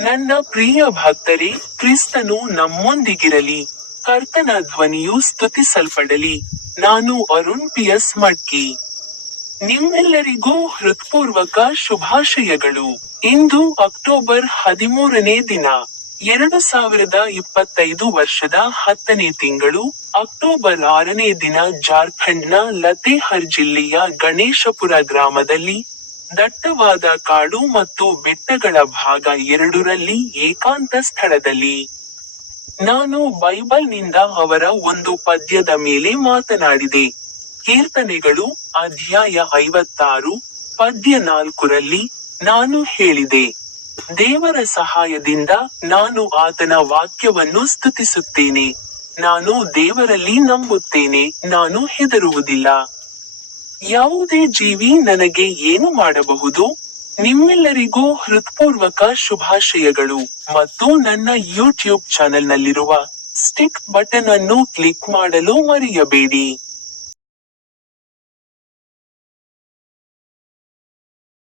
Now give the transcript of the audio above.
ನನ್ನ ಪ್ರಿಯ ಭಕ್ತರೇ, ಕ್ರಿಸ್ತನು ನಮ್ಮೊಂದಿಗಿರಲಿ, ಕರ್ತನ ಧ್ವನಿಯು ಸ್ತುತಿಸಲ್ಪಡಲಿ. ನಾನು ಅರುಣ್ ಪಿಯಸ್ ಮಡ್ಕಿ. ನಿಮ್ಮೆಲ್ಲರಿಗೂ ಹೃತ್ಪೂರ್ವಕ ಶುಭಾಶಯಗಳು. ಇಂದು ಅಕ್ಟೋಬರ್ ಹದಿಮೂರನೇ ದಿನ, ಎರಡು ಸಾವಿರದ ಇಪ್ಪತ್ತೈದು ವರ್ಷದ ಹತ್ತನೇ ತಿಂಗಳು, ಅಕ್ಟೋಬರ್ ಆರನೇ ದಿನ ಜಾರ್ಖಂಡ್ನ ಲತೇಹರ್ ಜಿಲ್ಲೆಯ ಗಣೇಶಪುರ ಗ್ರಾಮದಲ್ಲಿ ದಟ್ಟವಾದ ಕಾಡು ಮತ್ತು ಬೆಟ್ಟಗಳ ಭಾಗ ಎರಡರಲ್ಲಿ ಏಕಾಂತ ಸ್ಥಳದಲ್ಲಿ. ನಾನು ಬೈಬಲ್ನಿಂದ ಅವರ ಒಂದು ಪದ್ಯದ ಮೇಲೆ ಮಾತನಾಡಿದೆ. ಕೀರ್ತನೆಗಳು ಅಧ್ಯಾಯ ಐವತ್ತಾರು, ಪದ್ಯ ನಾಲ್ಕರಲ್ಲಿ ನಾನು ಹೇಳಿದೆ. ದೇವರ ಸಹಾಯದಿಂದ ನಾನು ಆತನ ವಾಕ್ಯವನ್ನು ಸ್ತುತಿಸುತ್ತೇನೆ. ನಾನು ದೇವರಲ್ಲಿ ನಂಬುತ್ತೇನೆ, ನಾನು ಹೆದರುವುದಿಲ್ಲ. ಯಾವುದೇ ಜೀವಿ ನನಗೆ ಏನು ಮಾಡಬಹುದು? ನಿಮ್ಮೆಲ್ಲರಿಗೂ ಹೃತ್ಪೂರ್ವಕ ಶುಭಾಶಯಗಳು. ಮತ್ತು ನನ್ನ ಯೂಟ್ಯೂಬ್ ಚಾನೆಲ್ನಲ್ಲಿರುವ ಸ್ಟಿಕ್ ಬಟನ್ ಅನ್ನು ಕ್ಲಿಕ್ ಮಾಡಲು ಮರೆಯಬೇಡಿ.